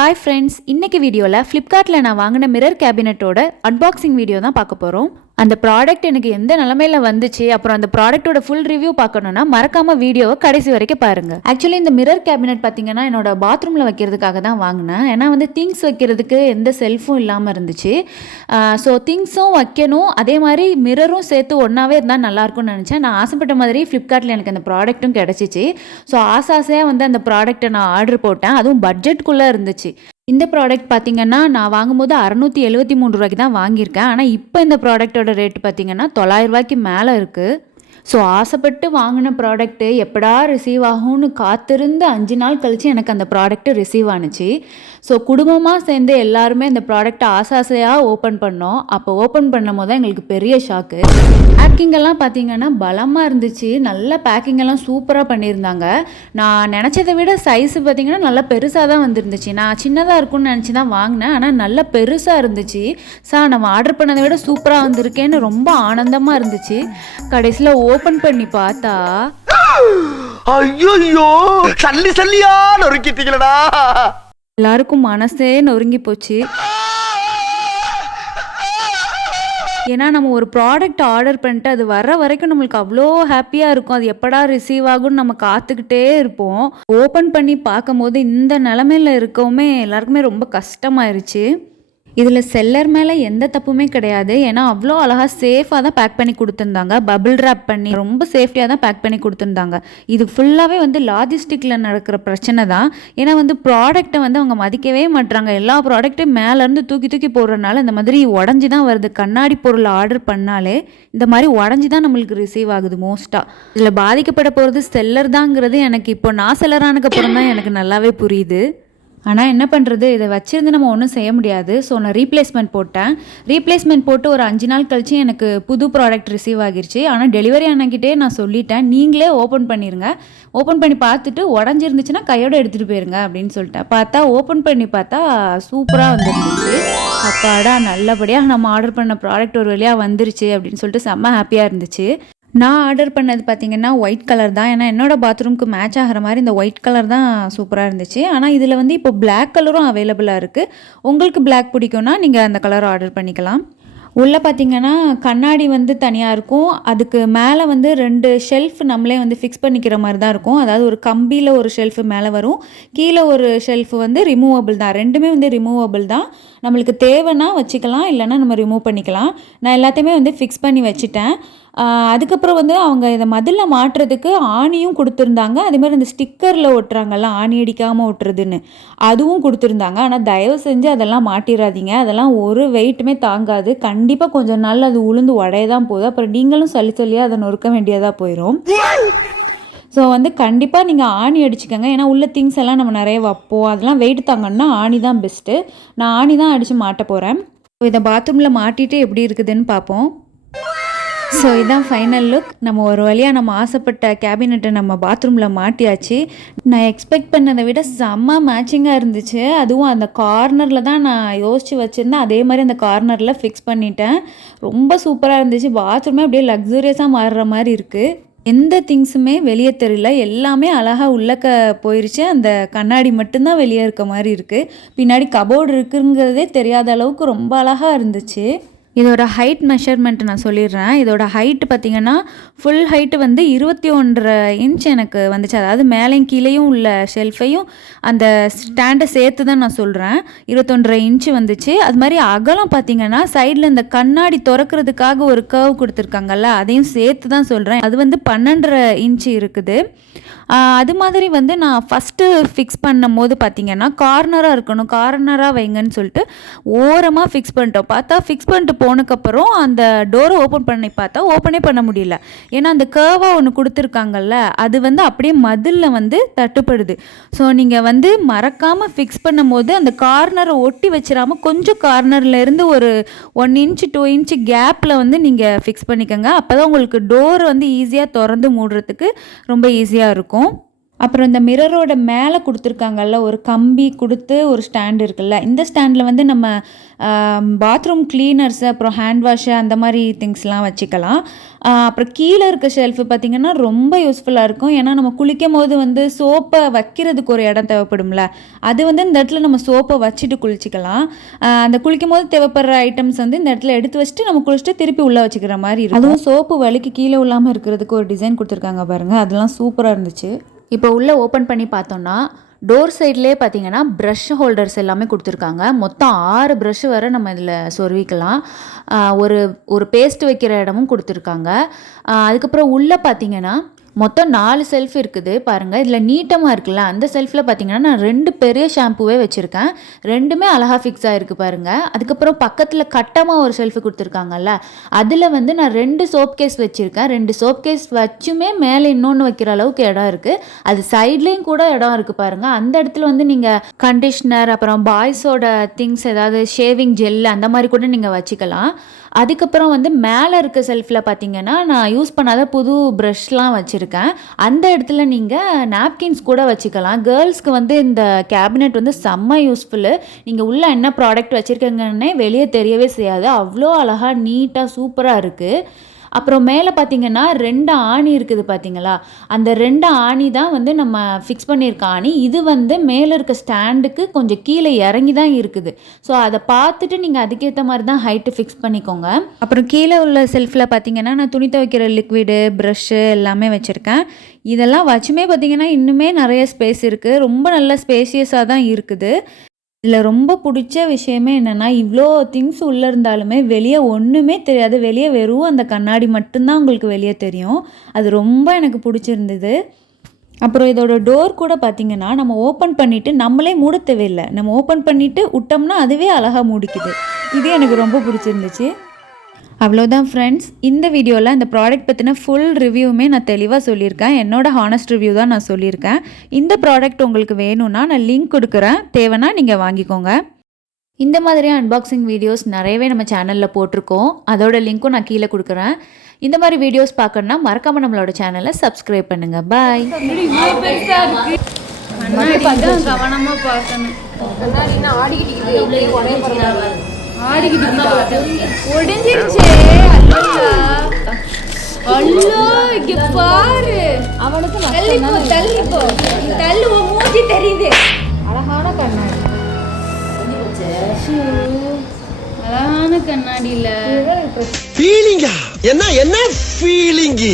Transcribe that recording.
Hi friends, இன்னைக்கு வீடியோவில் ஃப்ளிப்கார்ட்டில் நான் வாங்கின மிரர் கேபினட்டோட அன்பாக்சிங் வீடியோ தான் பார்க்க போகிறோம். அந்த ப்ராடக்ட் எனக்கு எந்த நிலமையில் வந்துச்சு, அப்புறம் அந்த ப்ராடக்ட்டோட ஃபுல் ரிவ்யூ பார்க்கணுன்னா மறக்காமல் வீடியோவை கடைசி வரைக்கும் பாருங்கள். ஆக்சுவலி இந்த மிரர் கேபினட் பார்த்தீங்கன்னா என்னோட பாத்ரூமில் வைக்கிறதுக்காக தான் வாங்கினேன். ஏன்னா திங்ஸ் வைக்கிறதுக்கு எந்த செல்ஃபும் இல்லாமல் இருந்துச்சு. ஸோ திங்ஸும் வைக்கணும், அதே மாதிரி மிரரும் சேர்த்து ஒன்றாவே இருந்தால் நல்லாயிருக்கும்னு நினச்சேன். நான் ஆசைப்பட்ட மாதிரி ஃப்ளிப்கார்ட்டில் எனக்கு அந்த ப்ராடக்ட்டும் கிடச்சிச்சு. ஸோ ஆசையாக அந்த ப்ராடக்ட்டை நான் ஆர்டர் போட்டேன். அதுவும் பட்ஜெட்குள்ளே இருந்துச்சு. இந்த ப்ராடக்ட் பார்த்திங்கன்னா நான் வாங்கும்போது 673 ரூபாய்க்கு தான் வாங்கியிருக்கேன். ஆனால் இப்போ இந்த ப்ராடக்ட்டோட ரேட்டு பார்த்திங்கன்னா 900 ரூபாய்க்கு மேலே இருக்குது. ஸோ ஆசைப்பட்டு வாங்கின ப்ராடக்ட்டு எப்படா ரிசீவ் ஆகும்னு காத்திருந்து 5 நாள் கழித்து எனக்கு அந்த ப்ராடக்ட்டு ரிசீவ் ஆணுச்சு. ஸோ குடும்பமாக சேர்ந்து எல்லாருமே இந்த ப்ராடக்ட்டை ஆசையாக ஓப்பன் பண்ணோம். அப்போ ஓப்பன் பண்ணும் போது தான் எங்களுக்கு பெரிய ஷாக்கு. பேக்கிங்கெல்லாம் பார்த்திங்கன்னா பலமாக இருந்துச்சு. நல்ல பேக்கிங்கெல்லாம் சூப்பராக பண்ணியிருந்தாங்க. நான் நினச்சதை விட சைஸு பார்த்திங்கன்னா நல்லா பெருசாக தான் வந்துருந்துச்சு. நான் சின்னதாக இருக்கும்னு நினச்சி தான் வாங்கினேன். ஆனால் நல்லா பெருசாக இருந்துச்சு. நம்ம ஆர்டர் பண்ணதை விட சூப்பராக வந்திருக்கேன்னு ரொம்ப ஆனந்தமாக இருந்துச்சு. கடைசியில் ஓப்பன் பண்ணி பார்த்தா ஐயோ சல்லி சல்லியா நொறுக்கிட்டீங்களடா. எல்லாருக்கும் மனசே நொறுங்கி போச்சு. ஏன்னா நம்ம ஒரு ப்ராடக்ட் ஆர்டர் பண்ணிட்டு அது வர வரைக்கும் நம்மளுக்கு அவ்வளோ ஹாப்பியாக இருக்கும். அது எப்படா ரிசீவ் ஆகும்னு நம்ம காத்துக்கிட்டே இருப்போம். ஓப்பன் பண்ணி பார்க்கும்போது இந்த நிலமையில இருக்கவுமே எல்லாருக்குமே ரொம்ப கஷ்டமாயிருச்சு. இதில் செல்லர் மேலே எந்த தப்புமே கிடையாது. ஏன்னா அவ்வளோ அழகாக சேஃபாக தான் பேக் பண்ணி கொடுத்துருந்தாங்க. பபிள் ரேப் பண்ணி ரொம்ப சேஃப்டியாக தான் பேக் பண்ணி கொடுத்துருந்தாங்க. இது ஃபுல்லாகவே லாஜிஸ்டிக்கில் நடக்கிற பிரச்சனை தான். ஏன்னா ப்ராடக்ட்டை அவங்க மதிக்கவே மாட்டுறாங்க. எல்லா ப்ராடக்ட்டையும் மேலேருந்து தூக்கி தூக்கி போடுறதுனால இந்த மாதிரி உடஞ்சி தான் வருது. கண்ணாடி பொருள் ஆர்டர் பண்ணாலே இந்த மாதிரி உடஞ்சி தான் நம்மளுக்கு ரிசீவ் ஆகுது மோஸ்ட்டாக. இதில் பாதிக்கப்பட போகிறது செல்லர் தாங்கிறது எனக்கு இப்போ நான் செல்லரானதுக்கப்புறம் தான் எனக்கு நல்லாவே புரியுது. ஆனால் என்ன பண்ணுறது, இதை வச்சுருந்து நம்ம ஒன்றும் செய்ய முடியாது. ஸோ நான் ரீப்ளேஸ்மெண்ட் போட்டேன். ரீப்ளேஸ்மெண்ட் போட்டு ஒரு 5 நாள் கழிச்சு எனக்கு புது ப்ராடக்ட் ரிசீவ் ஆகிருச்சு. ஆனால் டெலிவரி அண்ணங்கிட்டே நான் சொல்லிட்டேன், நீங்களே ஓப்பன் பண்ணிடுங்க, ஓப்பன் பண்ணி பார்த்துட்டு உடஞ்சிருந்துச்சுன்னா கையோடு எடுத்துகிட்டு போயிருங்க அப்படின்னு சொல்லிட்டேன். பார்த்தா ஓப்பன் பண்ணி பார்த்தா சூப்பராக வந்துருந்துச்சு. அப்பாடா, நல்லபடியாக நம்ம ஆர்டர் பண்ண ப்ராடக்ட் ஒரு வழியாக வந்துருச்சு அப்படின்னு சொல்லிட்டு செம்ம ஹாப்பியாக இருந்துச்சு. நான் ஆர்டர் பண்ணது பார்த்திங்கன்னா ஒயிட் கலர் தான். ஏன்னா என்னோடய பாத்ரூம்க்கு மேட்ச் ஆகிற மாதிரி இந்த ஒயிட் கலர் தான் சூப்பராக இருந்துச்சு. ஆனால் இதில் இப்போ பிளாக் கலரும் அவைலபிளாக இருக்குது. உங்களுக்கு பிளாக் பிடிக்கும்னா நீங்கள் அந்த கலர் ஆர்டர் பண்ணிக்கலாம். உள்ளே பார்த்திங்கன்னா கண்ணாடி தனியாக இருக்கும். அதுக்கு மேலே 2 ஷெல்ஃப் நம்மளே ஃபிக்ஸ் பண்ணிக்கிற மாதிரி தான் இருக்கும். அதாவது ஒரு கம்பியில் ஒரு ஷெல்ஃபு மேலே வரும், கீழே ஒரு ஷெல்ஃபு ரிமூவபிள் தான். ரெண்டுமே ரிமூவபிள் தான். நம்மளுக்கு தேவைன்னா வச்சுக்கலாம், இல்லைன்னா நம்ம ரிமூவ் பண்ணிக்கலாம். நான் எல்லாத்தையுமே ஃபிக்ஸ் பண்ணி வச்சுட்டேன். அதுக்கப்புறம் அவங்க இதை மதிலில் மாட்டுறதுக்கு ஆணியும் கொடுத்துருந்தாங்க. அதேமாதிரி அந்த ஸ்டிக்கரில் ஒட்டுறாங்கல்ல, ஆணி அடிக்காமல் ஒட்டுறதுன்னு, அதுவும் கொடுத்துருந்தாங்க. ஆனால் தயவு செஞ்சு அதெல்லாம் மாட்டிடாதீங்க. அதெல்லாம் ஒரு வெயிட்டுமே தாங்காது. கண்டிப்பாக கொஞ்சம் நாள் அது உளுந்து உடைய தான் போகுது. அப்புறம் நீங்களும் சல்லியாக அதை நொறுக்க வேண்டியதாக போயிடும். ஸோ கண்டிப்பாக நீங்கள் ஆணி அடிச்சுக்கோங்க. ஏன்னா உள்ள திங்ஸ் எல்லாம் நம்ம நிறைய வைப்போம், அதெல்லாம் வெயிட் தாங்கன்னா ஆணி தான் பெஸ்ட்டு. நான் ஆணி தான் அடித்து மாட்ட போகிறேன். இதை பாத்ரூமில் மாட்டிட்டு எப்படி இருக்குதுன்னு பார்ப்போம். ஸோ இதுதான் ஃபைனல் லுக். நம்ம ஒரு வழியாக நம்ம ஆசைப்பட்ட கேபினெட்டை நம்ம பாத்ரூமில் மாட்டியாச்சு. நான் எக்ஸ்பெக்ட் பண்ணதை விட செம்ம மேட்சிங்காக இருந்துச்சு. அதுவும் அந்த கார்னரில் தான் நான் யோசித்து வச்சுருந்தேன். அதே மாதிரி அந்த கார்னரில் ஃபிக்ஸ் பண்ணிட்டேன். ரொம்ப சூப்பராக இருந்துச்சு. பாத்ரூமே அப்படியே லக்ஸூரியஸாக மாறுற மாதிரி இருக்குது. எந்த திங்ஸுமே வெளியே தெரியல, எல்லாமே அழகாக உள்ளக்க போயிடுச்சு. அந்த கண்ணாடி மட்டும்தான் வெளியே இருக்க மாதிரி இருக்குது. பின்னாடி கபோர்டு இருக்குங்கிறதே தெரியாத அளவுக்கு ரொம்ப அழகாக இருந்துச்சு. இதோட ஹைட் மெஷர்மெண்ட் நான் சொல்லிடுறேன். இதோட ஹைட்டு பார்த்திங்கன்னா ஃபுல் ஹைட்டு 21.5 இன்ச் எனக்கு வந்துச்சு. அதாவது மேலேயும் கீழேயும் உள்ள ஷெல்ஃபையும் அந்த ஸ்டாண்டை சேர்த்து தான் நான் சொல்கிறேன். 21.5 இன்ச்சு வந்துச்சு. அது மாதிரி அகலம் பார்த்திங்கன்னா சைடில் இந்த கண்ணாடி திறக்கிறதுக்காக ஒரு கர்வ் கொடுத்துருக்காங்கல்ல, அதையும் சேர்த்து தான் சொல்கிறேன். அது 12.5 இன்ச்சு இருக்குது. அது மாதிரி நான் ஃபஸ்ட்டு ஃபிக்ஸ் பண்ணும் போது பார்த்திங்கன்னா கார்னராக இருக்கணும், கார்னராக வைங்கன்னு சொல்லிட்டு ஓரமாக ஃபிக்ஸ் பண்ணிட்டோம். பார்த்தா ஃபிக்ஸ் பண்ணிட்டு போனதுக்கப்புறம் அந்த டோரை ஓப்பன் பண்ணி பார்த்தா ஓப்பனே பண்ண முடியல. ஏன்னா அந்த கர்வாக ஒன்று கொடுத்துருக்காங்கல்ல, அது அப்படியே மதிலில் தட்டுப்படுது. ஸோ நீங்கள் மறக்காமல் ஃபிக்ஸ் பண்ணும் போது அந்த கார்னரை ஒட்டி வச்சிடாமல் கொஞ்சம் கார்னர்லேருந்து ஒரு 1 இன்ச்சு 2 இன்ச்சு கேப்பில் நீங்கள் ஃபிக்ஸ் பண்ணிக்கோங்க. அப்போ தான் உங்களுக்கு டோர் ஈஸியாக திறந்து மூடுறதுக்கு ரொம்ப ஈஸியாக இருக்கும். அப்புறம் இந்த மிரரோட மேலே கொடுத்துருக்காங்கல்ல ஒரு கம்பி கொடுத்து ஒரு ஸ்டாண்ட் இருக்குல்ல, இந்த ஸ்டாண்டில் வந்து நம்ம பாத்ரூம் கிளீனர்ஸு அப்புறம் ஹேண்ட் வாஷு அந்த மாதிரி திங்ஸ்லாம் வச்சுக்கலாம். அப்புறம் கீழே இருக்க ஷெல்ஃபு பார்த்திங்கன்னா ரொம்ப யூஸ்ஃபுல்லாக இருக்கும். ஏன்னா நம்ம குளிக்கும் போது வந்து சோப்பை வைக்கிறதுக்கு ஒரு இடம் தேவைப்படும்ல, அது வந்து இந்த இடத்துல நம்ம சோப்பை வச்சுட்டு குளிச்சிக்கலாம். அந்த குளிக்கும் போது தேவைப்படுற ஐட்டம்ஸ் வந்து இந்த இடத்துல எடுத்து வச்சுட்டு நம்ம குளிச்சுட்டு திருப்பி உள்ளே வச்சுக்கிற மாதிரி இருக்கும். அதுவும் சோப்பு வலிக்கு கீழே விழாமல் இருக்கிறதுக்கு ஒரு டிசைன் கொடுத்துருக்காங்க பாருங்கள், அதெல்லாம் சூப்பராக இருந்துச்சு. இப்போ உள்ளே ஓப்பன் பண்ணி பார்த்தோன்னா டோர் சைட்லேயே பார்த்தீங்கன்னா ப்ரஷ் ஹோல்டர்ஸ் எல்லாமே கொடுத்துருக்காங்க. மொத்தம் 6 ப்ரஷ் வரை நம்ம இதில் சொருவிக்கலாம். ஒரு பேஸ்ட் வைக்கிற இடமும் கொடுத்துருக்காங்க. அதுக்கப்புறம் உள்ளே பார்த்தீங்கன்னா மொத்தம் 4 செல்ஃப் இருக்குது பாருங்கள். இதில் நீட்டமாக இருக்குல்ல, அந்த செல்ஃபில் பார்த்தீங்கன்னா நான் 2 பெரிய ஷாம்புவே வச்சுருக்கேன். 2மே அழகாக ஃபிக்ஸ் ஆகிருக்கு பாருங்கள். அதுக்கப்புறம் பக்கத்தில் கட்டமாக ஒரு ஷெல்ஃபு கொடுத்துருக்காங்கல்ல, அதில் வந்து நான் 2 சோப் கேஸ் வச்சுருக்கேன். 2 சோப் கேஸ் வச்சுமே மேலே இன்னொன்று வைக்கிற அளவுக்கு இடம் இருக்குது. அது சைட்லேயும் கூட இடம் இருக்குது பாருங்கள். அந்த இடத்துல வந்து நீங்கள் கண்டிஷ்னர் அப்புறம் பாய்ஸோட திங்ஸ் ஏதாவது ஷேவிங் ஜெல் அந்த மாதிரி கூட நீங்கள் வச்சுக்கலாம். அதுக்கப்புறம் வந்து மேலே இருக்க செல்ஃபில் பார்த்தீங்கன்னா நான் யூஸ் பண்ணாத புது ப்ரஷ்லாம் வச்சுருக்கேன். அந்த இடத்துல நீங்கள் நாப்கின்ஸ் கூட வச்சுக்கலாம். கேர்ள்ஸ்க்கு வந்து இந்த கேபினெட் வந்து செம்ம யூஸ்ஃபுல்லு. நீங்கள் உள்ளே என்ன ப்ராடக்ட் வச்சுருக்கீங்கன்னே வெளியே தெரியவே செய்யாது. அவ்வளோ அழகாக நீட்டாக சூப்பராக இருக்குது. அப்புறம் மேலே பார்த்தீங்கன்னா 2 ஆணி இருக்குது பார்த்தீங்களா, அந்த 2 ஆணி தான் வந்து நம்ம ஃபிக்ஸ் பண்ணியிருக்க ஆணி. இது வந்து மேலே இருக்க ஸ்டாண்டுக்கு கொஞ்சம் கீழே இறங்கி தான் இருக்குது. ஸோ அதை பார்த்துட்டு நீங்கள் அதுக்கேற்ற மாதிரி தான் ஹைட்டு ஃபிக்ஸ் பண்ணிக்கோங்க. அப்புறம் கீழே உள்ள செல்ஃபில் பார்த்தீங்கன்னா நான் துணி துவைக்கிற லிக்விடு ப்ரஷ்ஷு எல்லாமே வச்சுருக்கேன். இதெல்லாம் வச்சுமே பார்த்தீங்கன்னா இன்னுமே நிறைய ஸ்பேஸ் இருக்குது. ரொம்ப நல்ல ஸ்பேசியஸாக தான் இருக்குது. இதில் ரொம்ப பிடிச்ச விஷயமே என்னென்னா, இவ்வளோ திங்ஸ் உள்ளே இருந்தாலுமே வெளியே ஒன்றுமே தெரியாது. வெளியே வெறும் அந்த கண்ணாடி மட்டும்தான் உங்களுக்கு வெளியே தெரியும். அது ரொம்ப எனக்கு பிடிச்சிருந்தது. அப்புறம் இதோட டோர் கூட பார்த்திங்கன்னா நம்ம ஓப்பன் பண்ணிவிட்டு நம்மளே மூட தேவையில்லை. நம்ம ஓப்பன் பண்ணிவிட்டு விட்டோம்னா அதுவே அழகாக மூடிக்குது. இது எனக்கு ரொம்ப பிடிச்சிருந்துச்சு. அவ்வளோதான் ஃப்ரெண்ட்ஸ், இந்த வீடியோவில் இந்த ப்ராடக்ட் பற்றின ஃபுல் ரிவ்யூவுமே நான் தெளிவாக சொல்லியிருக்கேன். என்னோடய ஹானஸ்ட் ரிவ்யூ தான் நான் சொல்லியிருக்கேன். இந்த ப்ராடக்ட் உங்களுக்கு வேணும்னா நான் லிங்க் கொடுக்குறேன், தேவைன்னா நீங்கள் வாங்கிக்கோங்க. இந்த மாதிரியான அன்பாக்சிங் வீடியோஸ் நிறையவே நம்ம சேனலில் போட்டிருக்கோம். அதோட லிங்க்கும் நான் கீழே கொடுக்குறேன். இந்த மாதிரி வீடியோஸ் பார்க்கணுன்னா மறக்காமல் நம்மளோட சேனலை சப்ஸ்கிரைப் பண்ணுங்கள். பாய். கவனமாக பார்க்கணும். ஒடிஞ்சிருச்சே. அல்லோ இங்க பாரு. அவனுக்கு தள்ளிப்போ தள்ளு, மூஞ்சி தெரியுது. அழகான கண்ணாடி, அழகான கண்ணாடியில ஃபீலிங்கா என்ன ஃபீலிங்?